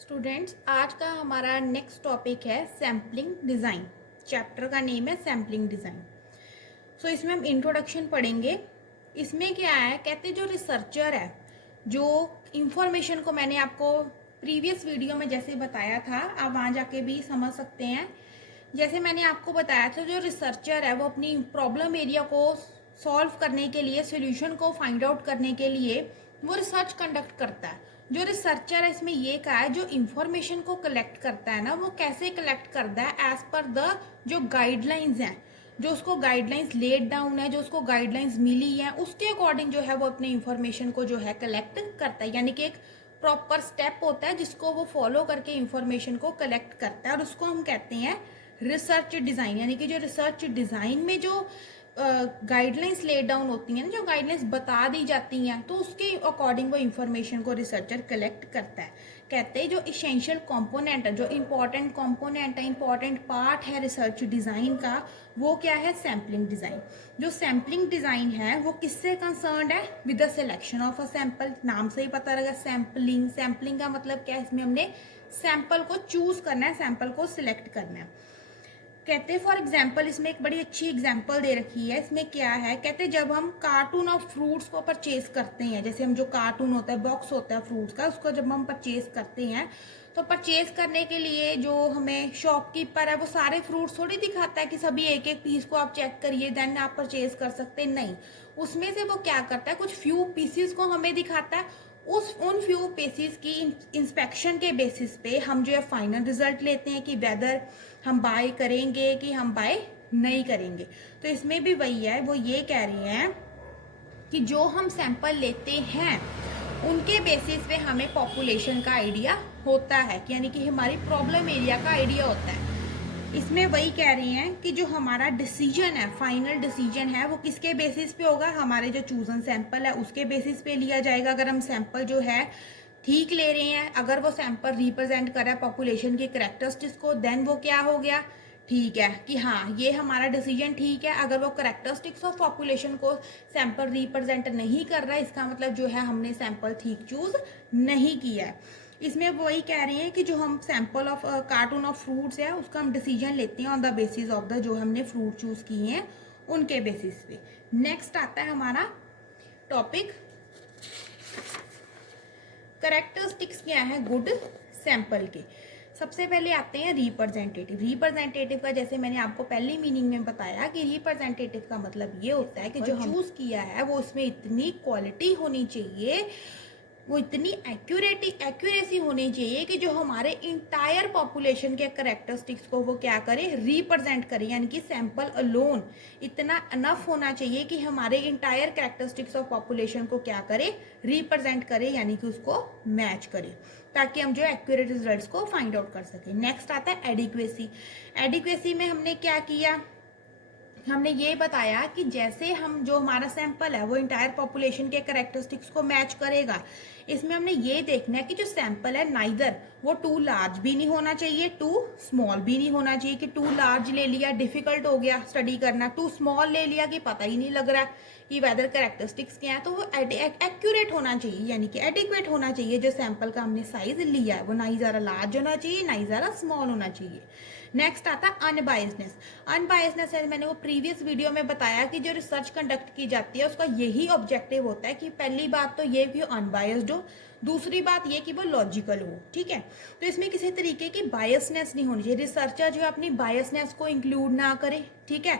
Students, आज का हमारा नेक्स्ट टॉपिक है सैम्पलिंग डिज़ाइन। चैप्टर का नेम है सैम्पलिंग डिज़ाइन। सो इसमें हम इंट्रोडक्शन पढ़ेंगे। इसमें क्या है, कहते हैं जो रिसर्चर है, जो इंफॉर्मेशन को मैंने आपको प्रीवियस वीडियो में जैसे बताया था, आप वहाँ जाके भी समझ सकते हैं। जैसे मैंने आपको बताया था, जो रिसर्चर है वो अपनी प्रॉब्लम एरिया को सॉल्व करने के लिए, सोल्यूशन को फाइंड आउट करने के लिए वो रिसर्च कंडक्ट करता है। जो रिसर्चर है इसमें ये कहा है, जो इंफॉर्मेशन को कलेक्ट करता है ना, वो कैसे कलेक्ट करता है, एज पर द जो गाइडलाइंस हैं, जो उसको गाइडलाइंस लेड डाउन है, जो उसको गाइडलाइंस मिली है, उसके अकॉर्डिंग जो है वो अपने इंफॉर्मेशन को जो है कलेक्ट करता है। यानी कि एक प्रॉपर स्टेप होता है जिसको वो फॉलो करके इंफॉर्मेशन को कलेक्ट करता है, और उसको हम कहते हैं रिसर्च डिज़ाइन। यानी कि जो रिसर्च डिज़ाइन में जो गाइडलाइंस लेड डाउन होती हैं, जो गाइडलाइंस बता दी जाती हैं, तो उसके अकॉर्डिंग वो इंफॉर्मेशन को रिसर्चर कलेक्ट करता है। कहते हैं जो इसेंशियल कंपोनेंट है, जो इंपॉर्टेंट कंपोनेंट है, इंपॉर्टेंट पार्ट है रिसर्च डिज़ाइन का, वो क्या है, सैम्पलिंग डिज़ाइन। जो सैम्पलिंग डिज़ाइन है वो किससे कंसर्न्ड है, with the selection of a sample. नाम से ही पता लगा सैम्पलिंग। सैम्पलिंग का मतलब क्या है, इसमें हमने सैंपल को चूज करना है, सैंपल को सिलेक्ट करना है। कहते हैं फॉर एग्जाम्पल, इसमें एक बड़ी अच्छी एग्जाम्पल दे रखी है। इसमें क्या है, कहते हैं जब हम कार्टून ऑफ फ्रूट्स को परचेज करते हैं, जैसे हम जो कार्टून होता है, बॉक्स होता है फ्रूट्स का, उसको जब हम परचेज करते हैं, तो परचेज करने के लिए जो हमें शॉपकीपर है वो सारे फ्रूट्स थोड़ी दिखाता है कि सभी एक एक पीस को आप चेक करिए देन आप परचेज कर सकते हैं। नहीं, उसमें से वो क्या करता है, कुछ फ्यू पीसीस को हमें दिखाता है। उन फ्यू पीसीस की इंस्पेक्शन के बेसिस पे हम जो है फाइनल रिजल्ट लेते हैं कि वेदर हम बाय करेंगे कि हम बाय नहीं करेंगे। तो इसमें भी वही है, वो ये कह रही हैं कि जो हम सैंपल लेते हैं उनके बेसिस पे हमें पॉपुलेशन का आइडिया होता है, यानी कि हमारी प्रॉब्लम एरिया का आइडिया होता है। इसमें वही कह रही हैं कि जो हमारा डिसीजन है, फाइनल डिसीजन है, वो किसके बेसिस पे होगा, हमारे जो चूजन सैंपल है उसके बेसिस पे लिया जाएगा। अगर हम सैंपल जो है ठीक ले रहे हैं, अगर वो सैंपल रिप्रेजेंट कर रहा है पॉपुलेशन की करेक्टरिस्टिक्स को, देन वो क्या हो गया, ठीक है कि हाँ ये हमारा डिसीजन ठीक है। अगर वो करेक्टरिस्टिक्स ऑफ पॉपुलेशन को सैंपल रिप्रेजेंट नहीं कर रहा है, इसका मतलब जो है हमने सैंपल ठीक चूज नहीं किया है। इसमें वही कह रही हैं कि जो हम sample of cartoon of fruits है उसका हम डिसीजन लेते हैं on the basis of the जो हमने फ्रूट चूज किए हैं उनके बेसिस पे। नेक्स्ट आता है हमारा टॉपिक करेक्टरिस्टिक्स क्या है गुड सैंपल के। सबसे पहले आते हैं रिप्रेजेंटेटिव। रिप्रेजेंटेटिव का जैसे मैंने आपको पहली मीनिंग में बताया कि रिप्रेजेंटेटिव का मतलब ये होता है कि जो चूज किया है वो उसमें इतनी क्वालिटी होनी चाहिए, वो इतनी एक्यूरेसी होनी चाहिए कि जो हमारे इंटायर पॉपुलेशन के करेक्टरिस्टिक्स को वो क्या करे, रिप्रेजेंट करे। यानी कि सैंपल अलोन इतना अनफ होना चाहिए कि हमारे इंटायर करेक्टरिस्टिक्स ऑफ पॉपुलेशन को क्या करे, रिप्रेजेंट करे, यानी कि उसको मैच करे, ताकि हम जो एक्यूरेट रिजल्ट्स को फाइंड आउट कर सकें। नेक्स्ट आता है एडिक्वेसी। एडिक्वेसी में हमने क्या किया, हमने ये बताया कि जैसे हम जो हमारा सैंपल है वो इंटायर पॉपुलेशन के करेक्टरिस्टिक्स को मैच करेगा। इसमें हमने ये देखना है कि जो सैंपल है नाइदर वो टू लार्ज भी नहीं होना चाहिए, टू स्मॉल भी नहीं होना चाहिए कि टू लार्ज ले लिया डिफिकल्ट हो गया स्टडी करना, टू स्मॉल ले लिया कि पता ही नहीं लग रहा कि वेदर करेक्टरिस्टिक्स क्या है। तो वो एक्यूरेट होना चाहिए, यानी कि एडिक्वेट होना चाहिए। जो सैंपल का हमने साइज लिया है वो ना ही ज़्यादा लार्ज होना चाहिए ना ही ज़्यादा स्मॉल होना चाहिए। नेक्स्ट आता है अनबायसनेस। अनबायसनेस है, मैंने वो प्रीवियस वीडियो में बताया कि जो रिसर्च कंडक्ट की जाती है उसका यही ऑब्जेक्टिव होता है कि पहली बात तो ये कि अनबायस्ड हो, दूसरी बात ये कि वो लॉजिकल हो। ठीक है, तो इसमें किसी तरीके की बायसनेस नहीं होनी चाहिए। रिसर्चर जो है अपनी बायसनेस को इंक्लूड ना करे, ठीक है,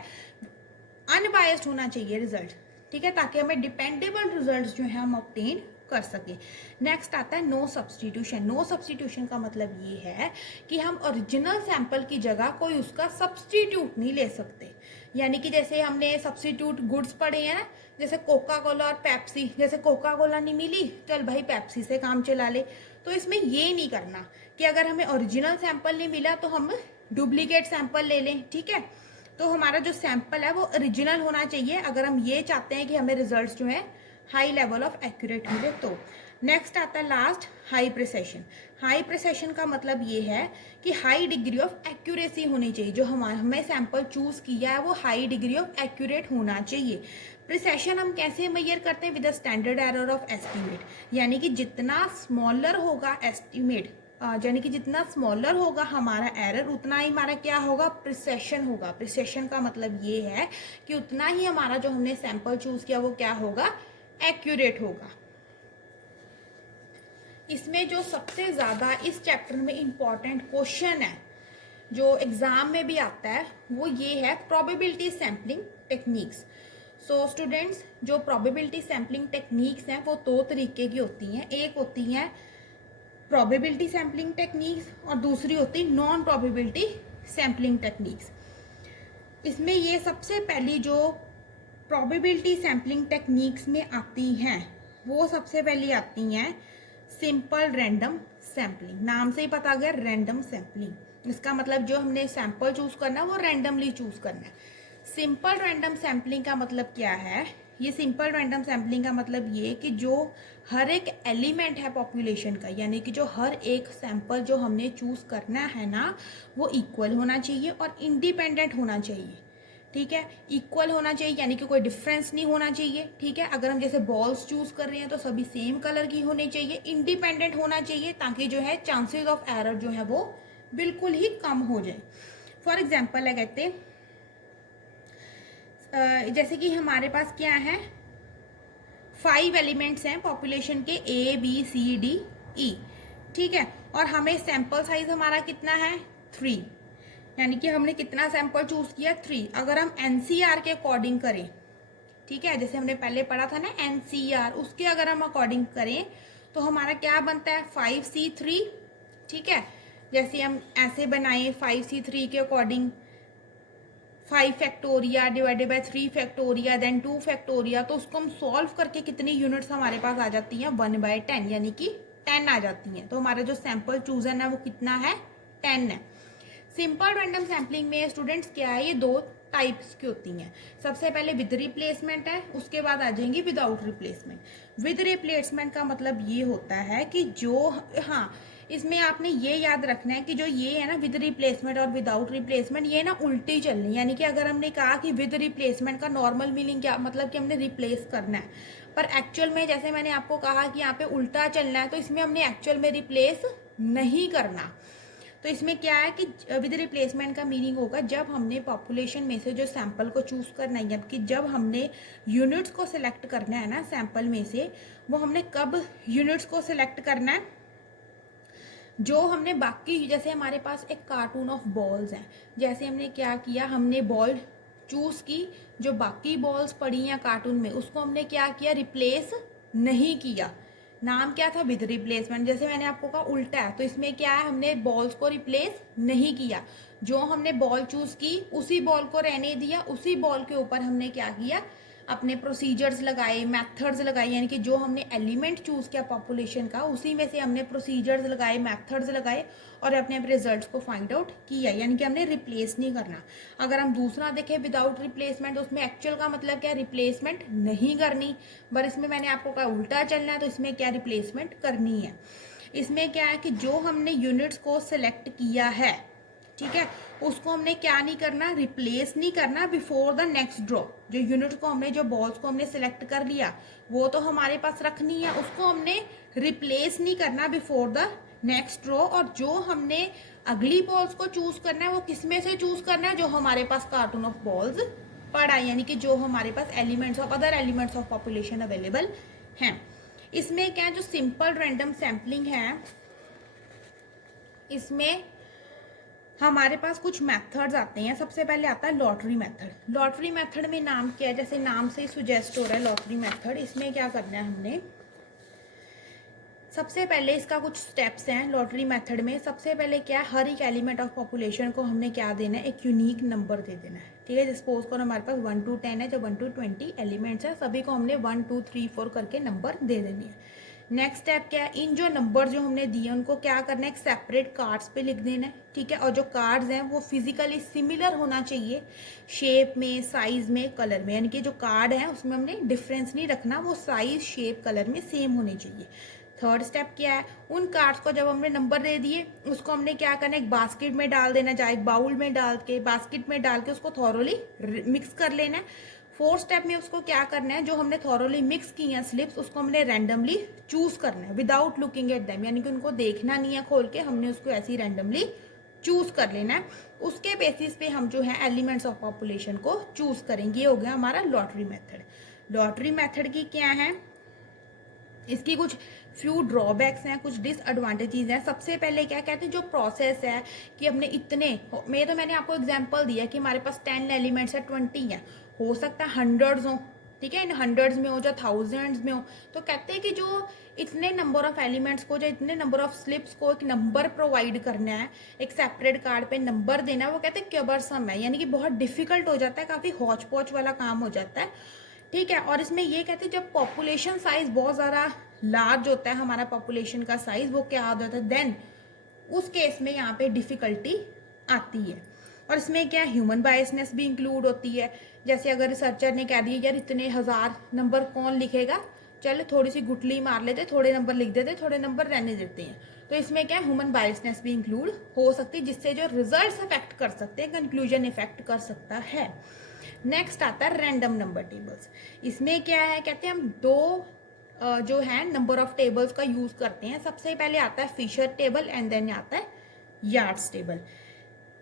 अनबायस्ड होना चाहिए रिजल्ट, ठीक है, ताकि हमें डिपेंडेबल रिजल्ट जो है हम ऑब्टेन कर सके। नेक्स्ट आता है नो सब्सटीट्यूशन। नो सब्सटीट्यूशन का मतलब ये है कि हम ओरिजिनल सैंपल की जगह कोई उसका सब्सटीट्यूट नहीं ले सकते। यानी कि जैसे हमने सब्सटीट्यूट गुड्स पढ़े हैं ना, जैसे कोका कोला और पेप्सी, जैसे कोका कोला नहीं मिली चल भाई पेप्सी से काम चला ले। तो इसमें ये नहीं करना कि अगर हमें ओरिजिनल सैंपल नहीं मिला तो हम डुप्लीकेट सैंपल ले लें। ठीक है, तो हमारा जो सैंपल है वो ओरिजिनल होना चाहिए अगर हम ये चाहते हैं कि हमें रिजल्ट्स जो है हाई लेवल ऑफ एक्यूरेट मिले। तो नेक्स्ट आता है last high precision. High precision का मतलब ये है कि हाई डिग्री ऑफ एक्यूरेसी होनी चाहिए। जो हमें सैंपल चूज किया है वो हाई डिग्री ऑफ एक्यूरेट होना चाहिए। प्रिसेशन हम कैसे मेजर करते हैं, with the standard error of estimate, यानी कि जितना स्मॉलर होगा एस्टीमेट यानी कि जितना स्मॉलर होगा हमारा एरर उतना ही हमारा क्या होगा, प्रिसेशन होगा। प्रिसेशन का मतलब ये है कि उतना ही हमारा जो हमने सैंपल चूज किया वो क्या होगा, एक्यूरेट होगा। इसमें जो सबसे ज़्यादा इस चैप्टर में इम्पॉर्टेंट क्वेश्चन है जो एग्ज़ाम में भी आता है वो ये है probability sampling techniques. So students, जो प्रोबेबिलिटी सैम्पलिंग टेक्निक्स हैं वो दो तरीके की होती हैं। एक होती हैं प्रोबेबिलिटी सैम्पलिंग टेक्निक्स और दूसरी होती नॉन प्रोबेबिलिटी सैम्पलिंग टेक्निक्स। इसमें ये सबसे पहली जो प्रोबेबिलिटी सैम्पलिंग टेक्निक्स में आती हैं वो सबसे पहली आती हैं सिंपल रैंडम सैम्पलिंग। नाम से ही पता गया रैंडम सैम्पलिंग। इसका मतलब जो हमने सैंपल चूज करना है वो रैंडमली चूज करना है। सिंपल रैंडम सैम्पलिंग का मतलब क्या है, ये सिंपल रैंडम सैम्पलिंग का मतलब ये कि जो हर एक एलिमेंट है पॉपुलेशन का, यानी कि जो हर एक सैंपल जो हमने चूज करना है ना वो इक्वल होना चाहिए और इंडिपेंडेंट होना चाहिए। ठीक है, इक्वल होना चाहिए यानी कि कोई डिफरेंस नहीं होना चाहिए। ठीक है, अगर हम जैसे बॉल्स चूज कर रहे हैं तो सभी सेम कलर की होनी चाहिए, इंडिपेंडेंट होना चाहिए ताकि जो है चांसेस ऑफ एरर जो है वो बिल्कुल ही कम हो जाए। फॉर एग्जाम्पल है कहते जैसे कि हमारे पास क्या है 5 एलिमेंट्स हैं पॉपुलेशन के ABCDE। ठीक है, और हमें सैंपल साइज हमारा कितना है 3, यानी कि हमने कितना सैंपल चूज किया 3। अगर हम NCR के अकॉर्डिंग करें, ठीक है, जैसे हमने पहले पढ़ा था ना NCR, उसके अगर हम अकॉर्डिंग करें तो हमारा क्या बनता है 5C3। ठीक है, जैसे हम ऐसे बनाए 5C3 के अकॉर्डिंग 5 फैक्टोरिया डिवाइडेड बाय 3 फैक्टोरिया देन 2 फैक्टोरिया, तो उसको हम सॉल्व करके कितनी यूनिट्स हमारे पास आ जाती हैं 1/10, यानी कि 10 आ जाती हैं। तो हमारा जो सैंपल चूजन है वो कितना है 10 है। सिंपल रैंडम सैम्पलिंग में स्टूडेंट्स क्या है, ये दो टाइप्स की होती हैं। सबसे पहले विद रिप्लेसमेंट है, उसके बाद आ जाएंगी विदाउट रिप्लेसमेंट। विद रिप्लेसमेंट का मतलब ये होता है कि जो, हाँ, इसमें आपने ये याद रखना है कि जो ये है ना विद रिप्लेसमेंट और विदाउट रिप्लेसमेंट, ये ना उल्टी चल रही है। यानी कि अगर हमने कहा कि विद रिप्लेसमेंट का नॉर्मल मीनिंग क्या, मतलब कि हमने रिप्लेस करना है, पर एक्चुअल में जैसे मैंने आपको कहा कि यहाँ पे उल्टा चलना है, तो इसमें हमने एक्चुअल में रिप्लेस नहीं करना। तो इसमें क्या है कि विद रिप्लेसमेंट का मीनिंग होगा जब हमने पॉपुलेशन में से जो सैंपल को चूज करना है, कि जब हमने यूनिट्स को सिलेक्ट करना है ना सैंपल में से, वो हमने कब यूनिट्स को सिलेक्ट करना है, जो हमने बाकी, जैसे हमारे पास एक कार्टून ऑफ बॉल्स हैं, जैसे हमने क्या किया, हमने बॉल चूज की, जो बाकी बॉल्स पड़ी हैं कार्टून में उसको हमने क्या किया, रिप्लेस नहीं किया। नाम क्या था, विद रिप्लेसमेंट। जैसे मैंने आपको कहा उल्टा है, तो इसमें क्या है, हमने बॉल्स को रिप्लेस नहीं किया, जो हमने बॉल चूज की उसी बॉल को रहने दिया, उसी बॉल के ऊपर हमने क्या किया, अपने प्रोसीजर्स लगाए, मेथड्स लगाए, यानी कि जो हमने एलिमेंट चूज किया पॉपुलेशन का उसी में से हमने प्रोसीजर्स लगाए, मेथड्स लगाए और अपने रिजल्ट्स को फाइंड आउट किया, यानी कि हमने रिप्लेस नहीं करना। अगर हम दूसरा देखें विदाउट रिप्लेसमेंट, उसमें एक्चुअल का मतलब क्या, रिप्लेसमेंट नहीं करनी, पर इसमें मैंने आपको कहा उल्टा चलना है, तो इसमें क्या, रिप्लेसमेंट करनी है। इसमें क्या है कि जो हमने यूनिट्स को सिलेक्ट किया है, ठीक है, उसको हमने क्या नहीं करना, रिप्लेस नहीं करना बिफोर द नेक्स्ट ड्रॉ। जो यूनिट को हमने, जो बॉल्स को हमने सिलेक्ट कर लिया वो तो हमारे पास रखनी है, उसको हमने रिप्लेस नहीं करना बिफोर द नेक्स्ट ड्रॉ। और जो हमने अगली बॉल्स को चूज करना है वो किस में से चूज करना है, जो हमारे पास कार्टून ऑफ बॉल्स पड़ा है, यानी कि जो हमारे पास elements of other elements of population available हैं। इसमें क्या, जो सिंपल रैंडम सैम्पलिंग है, इसमें हमारे पास कुछ मेथड्स आते हैं। सबसे पहले आता है लॉटरी मेथड। लॉटरी मेथड में नाम क्या है, जैसे नाम से ही सुजेस्ट हो रहा है लॉटरी मेथड। इसमें क्या करना है, हमने सबसे पहले इसका कुछ स्टेप्स हैं लॉटरी मेथड में। सबसे पहले क्या है, हर एक एलिमेंट ऑफ पॉपुलेशन को हमने क्या देना है, एक यूनिक नंबर दे देना है। ठीक है, सपोज करो हमारे पास 1 to 10 है, जो 1 to 20 एलिमेंट्स है, सभी को हमने 1 2 3 4 करके नंबर दे देनी है। नेक्स्ट स्टेप क्या है, इन जो नंबर जो हमने दिए उनको क्या करना है, एक सेपरेट कार्ड्स पे लिख देना है। ठीक है, और जो कार्ड्स हैं वो फिजिकली सिमिलर होना चाहिए, शेप में, साइज में, कलर में, यानी कि जो कार्ड है उसमें हमने डिफरेंस नहीं रखना, वो साइज, शेप, कलर में सेम होने चाहिए। थर्ड स्टेप क्या है, उन कार्ड्स को जब हमने नंबर दे दिए उसको हमने क्या करना है, एक बास्केट में डाल देना, चाहे एक बाउल में डाल के, बास्केट में डाल के उसको थॉरोली मिक्स कर लेना है। फोर्थ स्टेप में उसको क्या करना है, जो हमने थॉरोली मिक्स की हैं स्लिप्स उसको हमने रैंडमली चूज करना है विदाउट लुकिंग एट देम, यानी कि उनको देखना नहीं है खोल के, हमने उसको ऐसे ही रैंडमली चूज कर लेना है। उसके बेसिस पे हम जो है एलिमेंट्स ऑफ पॉपुलेशन को चूज करेंगे। ये हो गया हमारा लॉटरी मेथड। लॉटरी मेथड की क्या है, इसकी कुछ फ्यू ड्रॉबैक्स हैं, कुछ डिसएडवांटेजेस हैं। सबसे पहले क्या कहते हैं, जो प्रोसेस है कि हमने इतने मैंने आपको एग्जांपल दिया कि हमारे पास 10 एलिमेंट्स है, 20 है, हो सकता है हंड्रेड्स हो, ठीक है, इन हंड्रेड्स में हो या थाउजेंड्स में हो। तो कहते हैं कि जो इतने नंबर ऑफ एलिमेंट्स को, जो इतने नंबर ऑफ स्लिप्स को एक नंबर प्रोवाइड करना है, एक सेपरेट कार्ड पे नंबर देना है, वो कहते हैं क्यूबरसम है, यानी कि बहुत डिफिकल्ट हो जाता है, काफ़ी हौच पौच वाला काम हो जाता है, ठीक है। और इसमें ये कहते हैं जब पॉपुलेशन साइज बहुत ज़्यादा लार्ज होता है, हमारा पॉपुलेशन का साइज वो क्या हो जाता है, देन उस केस में यहाँ पे डिफिकल्टी आती है। और इसमें क्या ह्यूमन बायसनेस भी इंक्लूड होती है। जैसे अगर रिसर्चर ने कह दिया यार इतने 1000 नंबर कौन लिखेगा, चल थोड़ी सी गुटली मार लेते, थोड़े नंबर लिख देते, थोड़े नंबर रहने देते हैं। तो इसमें क्या ह्यूमन बायसनेस भी इंक्लूड हो सकती है, जिससे जो रिजल्ट्स इफेक्ट कर सकते हैं, कंक्लूजन इफेक्ट कर सकता है। नेक्स्ट आता है रैंडम नंबर टेबल्स। इसमें क्या है, कहते हैं हम दो जो है नंबर ऑफ टेबल्स का यूज करते हैं। सबसे पहले आता है फिशर टेबल एंड देन आता है यार्ड्स टेबल।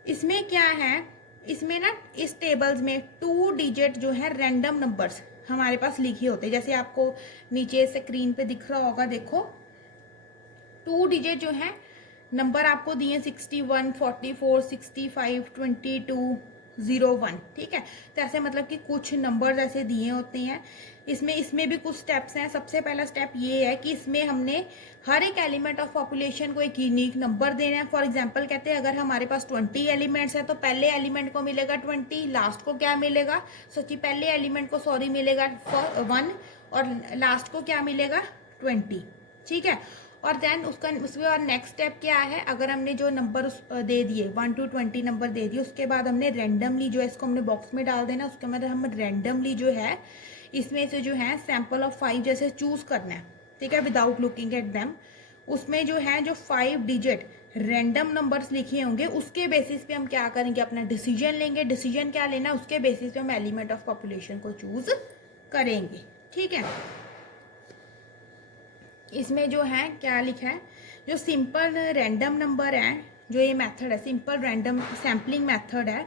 इसमें क्या है, इसमें ना इस टेबल्स में 2 डिजिट जो है रैंडम नंबर्स हमारे पास लिखे होते हैं। जैसे आपको नीचे स्क्रीन पे दिख रहा होगा, देखो 2 डिजिट जो है नंबर आपको दिए 61, 44, 65, 22, 01, ठीक है। तो ऐसे मतलब कि कुछ नंबर्स ऐसे दिए होते हैं। इसमें भी कुछ स्टेप्स हैं। सबसे पहला स्टेप ये है कि इसमें हमने हर एक एलिमेंट ऑफ पॉपुलेशन को एक यूनिक नंबर देना है। फॉर एग्जांपल कहते हैं अगर हमारे पास 20 एलिमेंट्स हैं तो पहले एलिमेंट को मिलेगा 20, लास्ट को क्या मिलेगा, पहले एलिमेंट को मिलेगा 1 और लास्ट को क्या मिलेगा 20, ठीक है। और देन उसके बाद नेक्स्ट स्टेप क्या है, अगर हमने जो नंबर दे दिए 1 to 20 नंबर दे दिए, उसके बाद हमने रैंडमली जो है इसको हमने बॉक्स में डाल देना। उसके बाद हम रैंडमली जो है इसमें से जो है सैंपल ऑफ 5 जैसे चूज करना है, ठीक है, विदाउट लुकिंग एट देम। उसमें जो है जो 5 डिजिट रैंडम नंबर्स लिखे होंगे उसके बेसिस पे हम क्या करेंगे, अपना डिसीजन लेंगे। डिसीजन क्या लेना, उसके बेसिस पे हम एलिमेंट ऑफ पॉपुलेशन को चूज करेंगे, ठीक है। इसमें जो है क्या लिखा है, जो सिंपल रैंडम नंबर है, जो ये मेथड है सिंपल रैंडम सैम्पलिंग मेथड है,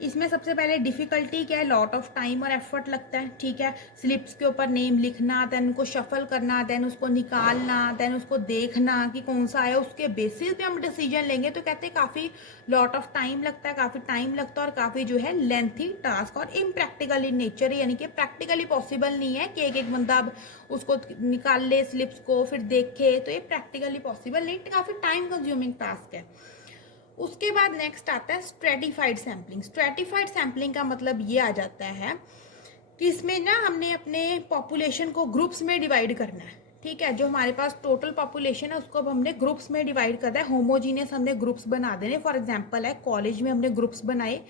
इसमें सबसे पहले डिफिकल्टी क्या है, लॉट ऑफ टाइम और एफर्ट लगता है, ठीक है। स्लिप्स के ऊपर नेम लिखना, देन उनको शफल करना, देन उसको निकालना, देन उसको देखना कि कौन सा आया, उसके बेसिस पे हम डिसीजन लेंगे। तो कहते हैं काफ़ी लॉट ऑफ टाइम लगता है, काफ़ी टाइम लगता है और काफ़ी जो है लेंथी टास्क और इम्प्रैक्टिकल इन नेचर, यानी कि प्रैक्टिकली पॉसिबल नहीं है कि एक बंदा उसको निकाल ले स्लिप्स को फिर देखे, तो ये प्रैक्टिकली पॉसिबल नहीं, काफ़ी टाइम कंज्यूमिंग टास्क है। उसके बाद नेक्स्ट आता है स्ट्रेटिफाइड सैम्पलिंग। स्ट्रेटिफाइड सैम्पलिंग का मतलब ये आ जाता है कि इसमें ना हमने अपने पॉपुलेशन को ग्रुप्स में डिवाइड करना है, ठीक है। जो हमारे पास टोटल पॉपुलेशन है उसको अब हमने ग्रुप्स में डिवाइड करना है, होमोजीनियस हमने ग्रुप्स बना देने। फॉर एग्जांपल है कॉलेज में हमने ग्रुप्स बनाए,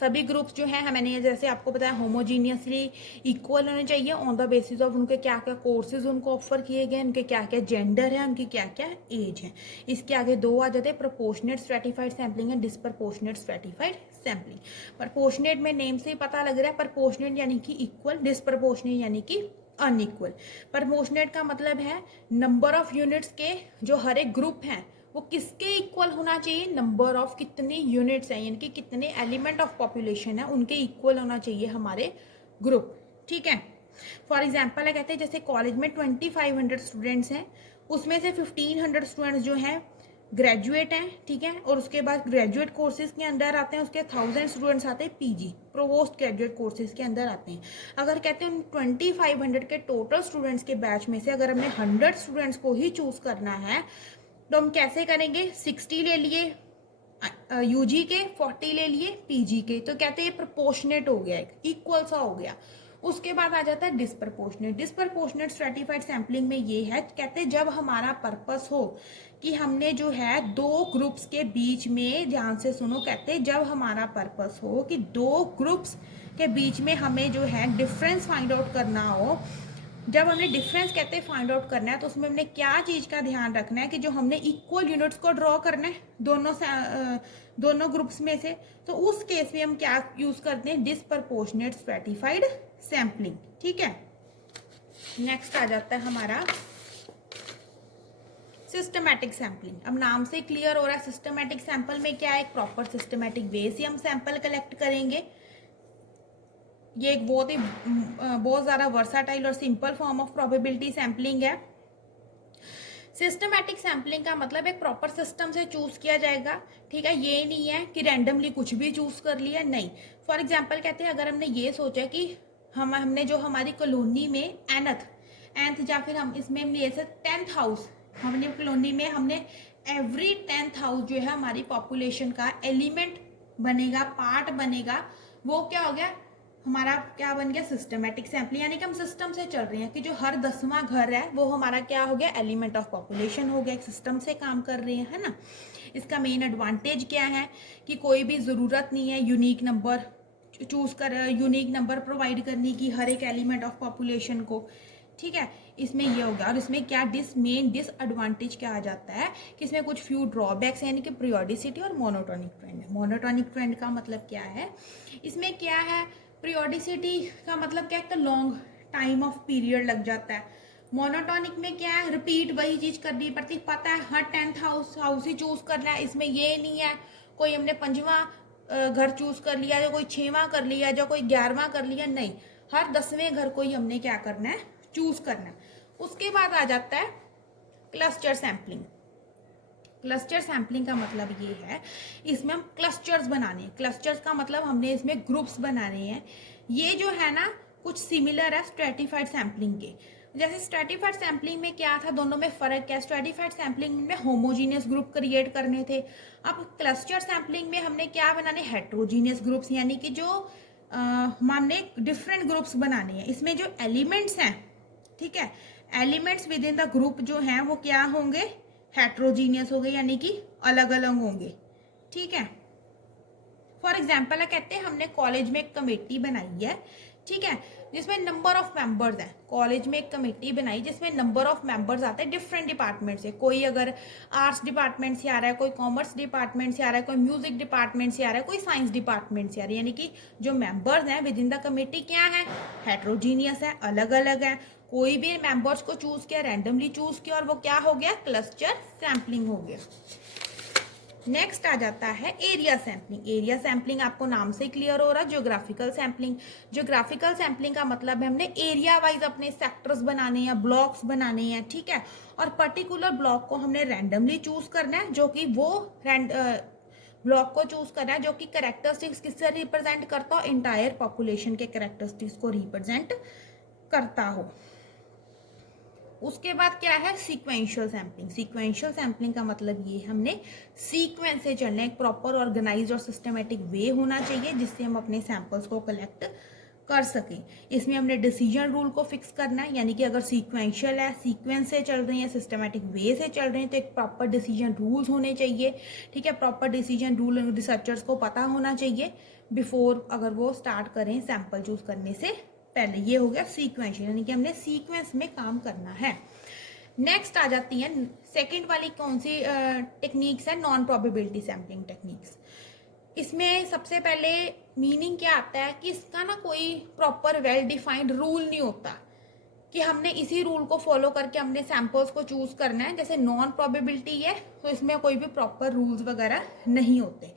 सभी ग्रुप्स जो है मैंने जैसे आपको बताया होमोजीनियसली इक्वल होने चाहिए ऑन द बेसिस ऑफ उनके क्या क्या कोर्सेज उनको ऑफर किए गए, उनके क्या क्या जेंडर है, उनकी क्या क्या एज है। इसके आगे 2 आ जाते हैं, proportionate stratified sampling and disproportionate stratified sampling. Proportionate में नेम से ही पता लग रहा है, प्रोपोर्शनेट यानी कि इक्वल, डिसप्रोपोर्शनेट यानी कि अनइक्वल। प्रोपोर्शनेट का मतलब है नंबर ऑफ यूनिट्स के जो हर एक ग्रुप हैं वो किसके इक्वल होना चाहिए, नंबर ऑफ कितने यूनिट्स हैं यानी कि कितने एलिमेंट ऑफ पॉपुलेशन है उनके इक्वल होना चाहिए हमारे ग्रुप, ठीक है। फॉर एग्जांपल है कहते हैं जैसे कॉलेज में 2500 स्टूडेंट्स हैं, उसमें से 1500 स्टूडेंट्स जो हैं ग्रेजुएट हैं, ठीक है, और उसके बाद ग्रेजुएट कोर्सेज के अंदर आते हैं उसके 1000 स्टूडेंट्स आते हैं पीजी पोस्ट ग्रेजुएट कोर्सेज के अंदर आते हैं। अगर कहते हैं 2500 के टोटल स्टूडेंट्स के बैच में से अगर हमने 100 स्टूडेंट्स को ही चूज करना है तो हम कैसे करेंगे, 60 ले लिए यूजी के, 40 ले लिए पीजी के, तो कहते हैं ये प्रोपोर्शनेट हो गया, इक्वल सा हो गया। उसके बाद आ जाता है डिसप्रोपोर्शनेट। डिसप्रोपोर्शनेट स्ट्रेटिफाइड सैम्पलिंग में ये है, कहते हैं जब हमारा पर्पस हो कि हमने जो है 2 ग्रुप्स के बीच में, ध्यान से सुनो, कहते हैं जब हमारा पर्पस हो कि 2 ग्रुप्स के बीच में हमें जो है डिफरेंस फाइंड आउट करना हो, जब हमने डिफरेंस कहते हैं फाइंड आउट करना है तो उसमें हमने क्या चीज़ का ध्यान रखना है कि जो हमने इक्वल यूनिट्स को ड्रॉ करना है दोनों ग्रुप्स में से, तो उस केस में हम क्या यूज़ करते हैं, डिसप्रोपोर्शनेट स्ट्रेटिफाइड सैम्पलिंग। ठीक है, नेक्स्ट आ जाता है हमारा सिस्टमैटिक सैम्पलिंग। अब नाम से क्लियर हो रहा है सिस्टमैटिक सैंपल में क्या है, एक प्रॉपर सिस्टमैटिक वे से हम सैंपल कलेक्ट करेंगे। ये एक बहुत ज़्यादा वर्साटाइल और simple form of probability sampling है। सिस्टमैटिक सैम्पलिंग का मतलब एक प्रॉपर सिस्टम से चूज किया जाएगा। ठीक है, ये नहीं है कि रैंडमली कुछ भी चूज कर लिया, नहीं। फॉर एग्जाम्पल कहते हैं अगर हमने ये सोचा कि हमने जो हमारी कॉलोनी में एंथ या फिर हम इसमें जैसे 10th हाउस, हमने कॉलोनी में हमने एवरी 10th हाउस जो है हमारी पॉपुलेशन का एलिमेंट बनेगा, पार्ट बनेगा, वो क्या हो गया हमारा, क्या बन गया, सिस्टमैटिक सैंपलिंग। यानी कि हम सिस्टम से चल रहे हैं कि जो हर 10वां घर है वो हमारा क्या हो गया, एलिमेंट ऑफ पॉपुलेशन हो गया, एक सिस्टम से काम कर रहे हैं, है ना। इसका मेन एडवांटेज क्या है कि कोई भी ज़रूरत नहीं है यूनिक नंबर प्रोवाइड करने की हर एक एलिमेंट ऑफ पॉपुलेशन को। ठीक है, इसमें ये हो गया। और इसमें क्या मेन डिसएडवांटेज क्या आ जाता है कि इसमें कुछ फ्यू ड्रॉबैक्स हैं, यानी कि पीरियोडिसिटी और मोनोटोनिक ट्रेंड है। मोनोटोनिक ट्रेंड का मतलब क्या है, इसमें क्या है, पीरियोडिसिटी का मतलब क्या है, तो लॉन्ग टाइम ऑफ पीरियड लग जाता है। मोनोटोनिक में क्या है, रिपीट वही चीज करनी पड़ती, पता है हर 10th हाउस ही चूज करना है। इसमें ये नहीं है कोई हमने 5वां घर चूज कर लिया, या कोई 6वां कर लिया, या कोई 11वां कर लिया, नहीं, हर 10वें घर को ही हमने क्या करना है, चूज करना है। उसके बाद आ जाता है क्लस्टर सैंपलिंग। क्लस्टर सैंपलिंग का मतलब ये है, इसमें हम क्लस्टर्स बनाने हैं। क्लस्टर्स का मतलब हमने इसमें ग्रुप्स बनाने हैं। ये जो है ना कुछ सिमिलर है स्ट्रेटिफाइड सैंपलिंग के। जैसे स्ट्रेटिफाइड सैंपलिंग में क्या था, दोनों में फर्क क्या है, स्ट्रेटिफाइड सैंपलिंग में होमोजीनियस ग्रुप क्रिएट करने थे। अब क्लस्टर सैंपलिंग में हमने क्या बनाने, हेट्रोजीनियस ग्रुप्स, यानी कि जो हमने डिफरेंट ग्रुप्स बनाने हैं। इसमें जो एलिमेंट्स हैं, ठीक है, elements with in the group जो हैं वो क्या होंगे, हेट्रोजीनियस हो गए, यानी कि अलग अलग होंगे। ठीक है, फॉर एग्जाम्पल कहते हैं हमने कॉलेज में एक कमेटी बनाई है, ठीक है, जिसमें नंबर ऑफ मेंबर्स है। कॉलेज में एक कमेटी बनाई जिसमें नंबर ऑफ मेंबर्स आते हैं डिफरेंट डिपार्टमेंट से। कोई अगर आर्ट्स डिपार्टमेंट से आ रहा है, कोई कॉमर्स डिपार्टमेंट से आ रहा है, कोई म्यूजिक डिपार्टमेंट से आ रहा है, कोई साइंस डिपार्टमेंट से आ रहा है। यानी कि जो मेंबर्स हैं विद इन द कमेटी क्या है, हेट्रोजीनियस है, अलग अलग है। कोई भी मेंबर्स को चूज किया, रैंडमली चूज किया, और वो क्या हो गया, क्लस्टर सैंपलिंग हो गया। नेक्स्ट आ जाता है एरिया सैंपलिंग। एरिया सैंपलिंग आपको नाम से क्लियर हो रहा है। ज्योग्राफिकल सैंपलिंग, ज्योग्राफिकल सैंपलिंग का मतलब है हमने एरिया वाइज अपने सेक्टर्स बनाने हैं, ब्लॉक्स बनाने हैं, ठीक है, और पर्टिकुलर ब्लॉक को हमने रैंडमली चूज करना है, जो कि वो ब्लॉक को चूज करना है जो कि कैरेक्टरिस्टिक्स किससे रिप्रेजेंट करता हो, इंटायर पॉपुलेशन के कैरेक्टरिस्टिक्स को रिप्रेजेंट करता हो। उसके बाद क्या है, सीक्वेंशियल सैंपलिंग। सीक्वेंशियल सैंपलिंग का मतलब ये हमने सीक्वेंस से चलना है, एक प्रॉपर ऑर्गेनाइज और सिस्टमेटिक वे होना चाहिए जिससे हम अपने सैंपल्स को कलेक्ट कर सकें। इसमें हमने डिसीजन रूल को फिक्स करना है, यानी कि अगर सीक्वेंशियल है, सीक्वेंस से चल रही है, सिस्टमेटिक वे से चल रहे हैं, तो एक प्रॉपर डिसीजन रूल्स होने चाहिए। ठीक है, प्रॉपर डिसीजन रूल रिसर्चर्स को पता होना चाहिए बिफोर अगर वो स्टार्ट करें सैंपल चूज करने से पहले। ये हो गया सीक्वेंशियल, यानी कि हमने सीक्वेंस में काम करना है। नेक्स्ट आ जाती है सेकंड वाली कौन सी टेक्निक्स है, नॉन प्रोबेबिलिटी सैंपलिंग टेक्निक्स। इसमें सबसे पहले मीनिंग क्या आता है कि इसका ना कोई प्रॉपर वेल डिफाइंड रूल नहीं होता कि हमने इसी रूल को फॉलो करके हमने सैंपल्स को चूज करना है। जैसे नॉन प्रोबेबिलिटी है तो इसमें कोई भी प्रॉपर रूल्स वगैरह नहीं होते।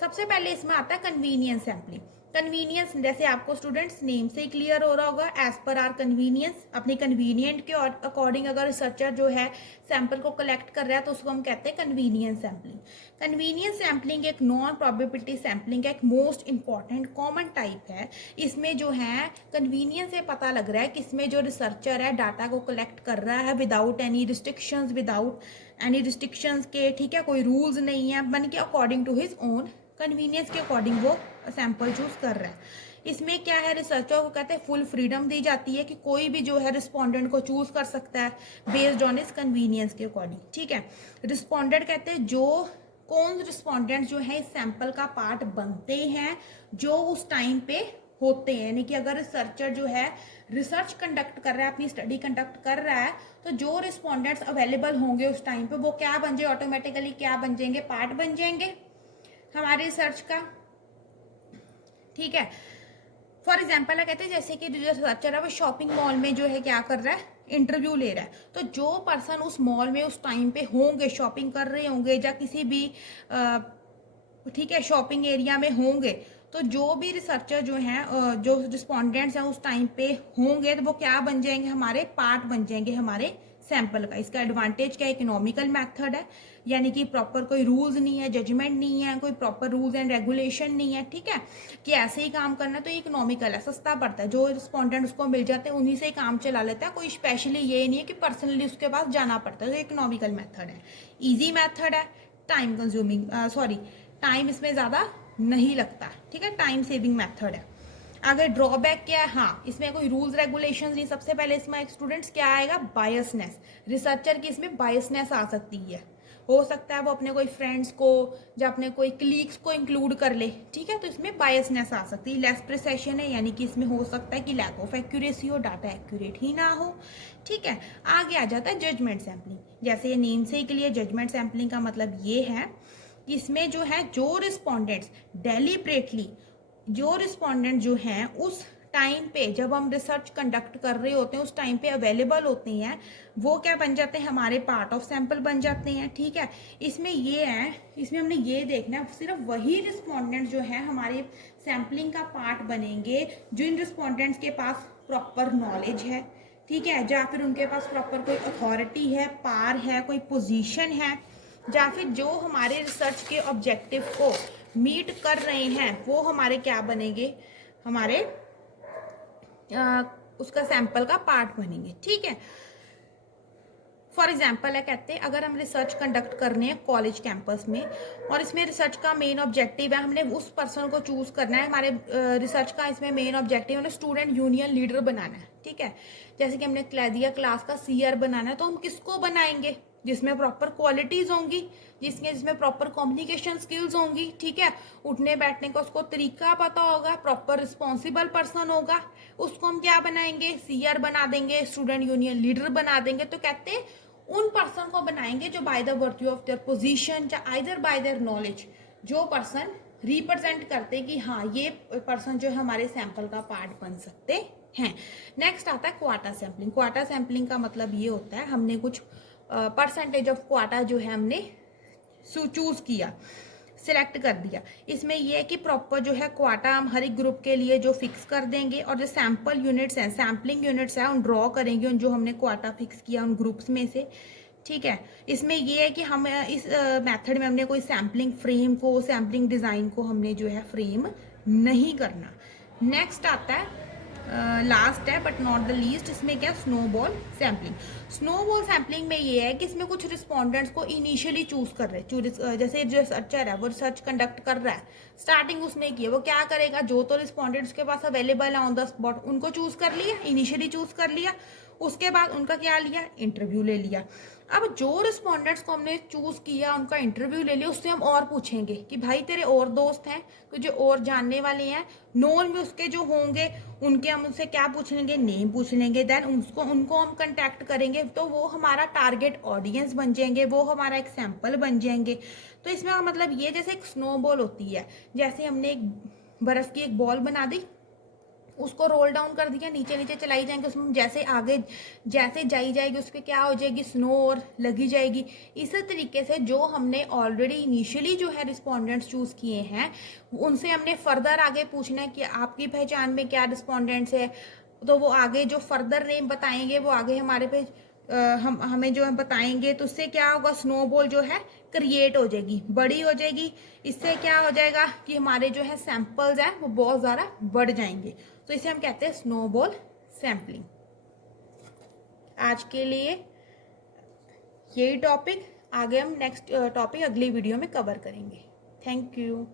सबसे पहले इसमें आता है कन्वीनियंस सैंपलिंग। कन्वीनियंस जैसे आपको स्टूडेंट्स नेम से ही क्लियर हो रहा होगा, एज पर आर कन्वीनियंस, अपने कन्वीनियंट के अकॉर्डिंग अगर रिसर्चर जो है सैंपल को कलेक्ट कर रहा है तो उसको हम कहते हैं कन्वीनियंस सैंपलिंग। कन्वीनियंस सैंपलिंग एक नॉन प्रोबेबिलिटी सैंपलिंग का एक मोस्ट इंपॉर्टेंट कॉमन टाइप है। इसमें जो है कन्वीनियंस से पता लग रहा है कि इसमें जो रिसर्चर है डाटा को कलेक्ट कर रहा है विदाउट एनी रिस्ट्रिक्शंस के, ठीक है, कोई रूल्स नहीं है, बन के according to his own convenience के अकॉर्डिंग वो सैंपल चूज कर रहा है। इसमें क्या है, रिसर्चर को कहते हैं फुल फ्रीडम दी जाती है कि कोई भी जो है रिस्पोंडेंट को चूज कर सकता है बेस्ड ऑन इस कन्वीनियंस के अकॉर्डिंग। ठीक है, रिस्पोंडेंट कहते हैं जो कौन रिस्पोंडेंट जो है इस सैंपल का पार्ट बनते हैं जो उस टाइम पे होते हैं। यानी कि अगर रिसर्चर जो है रिसर्च कंडक्ट कर रहा है, अपनी स्टडी कंडक्ट कर रहा है, तो जो रिस्पोंडेंट्स अवेलेबल होंगे उस टाइम पे वो क्या बन जाए, ऑटोमेटिकली क्या बन जाएंगे, पार्ट बन जाएंगे हमारे रिसर्च का। ठीक है, फॉर एग्जाम्पल कहते हैं जैसे कि जो रिसर्चर है वो शॉपिंग मॉल में जो है क्या कर रहा है, इंटरव्यू ले रहा है, तो जो पर्सन उस मॉल में उस टाइम पे होंगे, शॉपिंग कर रहे होंगे या किसी भी ठीक है शॉपिंग एरिया में होंगे, तो जो भी रिसर्चर जो हैं जो रिस्पोंडेंट्स हैं उस टाइम पे होंगे, तो वो क्या बन जाएंगे, हमारे पार्ट बन जाएंगे हमारे सैंपल का। इसका एडवांटेज क्या है, इकोनॉमिकल मेथड है, यानी कि प्रॉपर कोई रूल्स नहीं है, जजमेंट नहीं है, कोई प्रॉपर रूल्स एंड रेगुलेशन नहीं है, ठीक है, कि ऐसे ही काम करना, तो इकोनॉमिकल है, सस्ता पड़ता है, जो रिस्पोंडेंट उसको मिल जाते हैं उन्हीं से ही काम चला लेता है, कोई स्पेशली ये नहीं है कि पर्सनली उसके पास जाना पड़ता है, तो इकोनॉमिकल मेथड है, ईजी मेथड है, टाइम कंज्यूमिंग टाइम इसमें ज़्यादा नहीं लगता, ठीक है, टाइम सेविंग मेथड है। अगर ड्रॉबैक क्या है, हाँ इसमें कोई रूल्स रेगुलेशंस नहीं, सबसे पहले इसमें स्टूडेंट्स क्या आएगा, बायसनेस, रिसर्चर की इसमें बायसनेस आ सकती है, हो सकता है वो अपने कोई फ्रेंड्स को या अपने कोई कलीग्स को इंक्लूड कर ले, ठीक है, तो इसमें बायसनेस आ सकती है। लेस प्रिसिशन है, यानी कि इसमें हो सकता है कि लैक ऑफ एक्यूरेसी हो, डाटा एक्यूरेट ही ना हो, ठीक है। आगे आ जाता है जजमेंट सैम्पलिंग, जैसे ये नेम से ही क्लियर, जजमेंट सैम्पलिंग का मतलब ये है कि इसमें जो है जो रिस्पोंडेंट्स डेलिब्रेटली, जो रिस्पोंडेंट जो हैं उस टाइम पे जब हम रिसर्च कंडक्ट कर रहे होते हैं उस टाइम पे अवेलेबल होते हैं, वो क्या बन जाते हैं, हमारे पार्ट ऑफ सैंपल बन जाते हैं, ठीक है। इसमें ये है, इसमें हमने ये देखना है सिर्फ वही रिस्पोंडेंट जो है हमारे सैम्पलिंग का पार्ट बनेंगे जिन रिस्पोंडेंट्स के पास प्रॉपर नॉलेज है, ठीक है, या फिर उनके पास प्रॉपर कोई अथॉरिटी है, पार है, कोई पोजीशन है, या फिर जो हमारे रिसर्च के ऑब्जेक्टिव को मीट कर रहे हैं, वो हमारे क्या बनेंगे, हमारे उसका सैंपल का पार्ट बनेंगे, ठीक है। फॉर एग्जाम्पल है, कहते हैं अगर हम रिसर्च कंडक्ट कर रहे हैं कॉलेज कैंपस में और इसमें रिसर्च का मेन ऑब्जेक्टिव है, हमने उस पर्सन को चूज करना है, हमारे रिसर्च का इसमें मेन ऑब्जेक्टिव है स्टूडेंट यूनियन लीडर बनाना है, ठीक है, जैसे कि हमने कह दिया क्लास का सीआर बनाना है, तो हम किसको बनाएंगे, जिसमें प्रॉपर क्वालिटीज होंगी, जिसमें प्रॉपर कम्युनिकेशन स्किल्स होंगी, ठीक है, उठने बैठने का उसको तरीका पता होगा, प्रॉपर रिस्पॉन्सिबल पर्सन होगा, उसको हम क्या बनाएंगे, सीआर बना देंगे, स्टूडेंट यूनियन लीडर बना देंगे। तो कहते हैं उन पर्सन को बनाएंगे जो by the virtue of their position या आइदर बाय देयर नॉलेज, जो पर्सन रिप्रेजेंट करते कि हाँ ये पर्सन जो है हमारे सैंपल का पार्ट बन सकते हैं। नेक्स्ट आता है क्वाटा सैम्पलिंग। क्वाटा सैम्पलिंग का मतलब ये होता है हमने कुछ परसेंटेज ऑफ क्वाटा जो है हमने चूज किया, सिलेक्ट कर दिया। इसमें यह है कि प्रॉपर जो है क्वाटा हम हर एक ग्रुप के लिए जो फिक्स कर देंगे, और जो सैंपल यूनिट्स हैं, सैम्पलिंग यूनिट्स हैं, उन ड्रॉ करेंगे उन जो हमने क्वाटा फिक्स किया उन ग्रुप्स में से, ठीक है। इसमें यह है कि हम इस मेथड में हमने कोई सैम्पलिंग फ्रेम को, सैम्पलिंग डिज़ाइन को हमने जो है फ्रेम नहीं करना। नेक्स्ट आता है लास्ट है बट नॉट द लीस्ट, इसमें क्या, स्नोबॉल सैम्पलिंग। स्नोबॉल सैम्पलिंग में ये है कि इसमें कुछ रिस्पोंडेंट्स को इनिशियली चूज कर रहे हैं, जैसे जो रिसर्चर है वो रिसर्च कंडक्ट कर रहा है, स्टार्टिंग उसने की है, वो क्या करेगा, जो तो रिस्पोंडेंट्स के पास अवेलेबल है ऑन द स्पॉट उनको चूज कर लिया, इनिशियली चूज कर लिया, उसके बाद उनका क्या लिया, इंटरव्यू ले लिया। अब जो रिस्पोंडेंट्स को हमने चूज किया, उनका इंटरव्यू ले लिया, उससे हम और पूछेंगे कि भाई तेरे और दोस्त हैं, तुझे और जानने वाले हैं, नोन में उसके जो होंगे उनके हम उनसे क्या पूछ लेंगे, नेम पूछ लेंगे, देन उनको हम कंटेक्ट करेंगे, तो वो हमारा टारगेट ऑडियंस बन जाएंगे, वो हमारा एक सैंपल बन जाएंगे। तो इसमें मतलब ये जैसे एक स्नोबॉल होती है, जैसे हमने एक बर्फ की एक बॉल बना दी, उसको रोल डाउन कर दिया, नीचे नीचे चलाई जाएंगे, उसमें जैसे आगे जैसे जाई जाएगी उस पर क्या हो जाएगी, स्नो और लगी जाएगी। इसी तरीके से जो हमने ऑलरेडी इनिशियली जो है रिस्पोंडेंट्स चूज किए हैं, उनसे हमने फर्दर आगे पूछना है कि आपकी पहचान में क्या रिस्पोंडेंट्स है, तो वो आगे जो फर्दर नेम बताएंगे वो आगे हमारे पे हमें जो है बताएंगे, तो उससे क्या होगा, स्नोबॉल जो है क्रिएट हो जाएगी, बड़ी हो जाएगी। इससे क्या हो जाएगा कि हमारे जो है सैंपल्स हैं वो बहुत ज़्यादा बढ़ जाएंगे, तो इसे हम कहते हैं स्नोबॉल सैम्पलिंग। आज के लिए यही टॉपिक, आगे हम नेक्स्ट टॉपिक अगली वीडियो में कवर करेंगे। Thank you.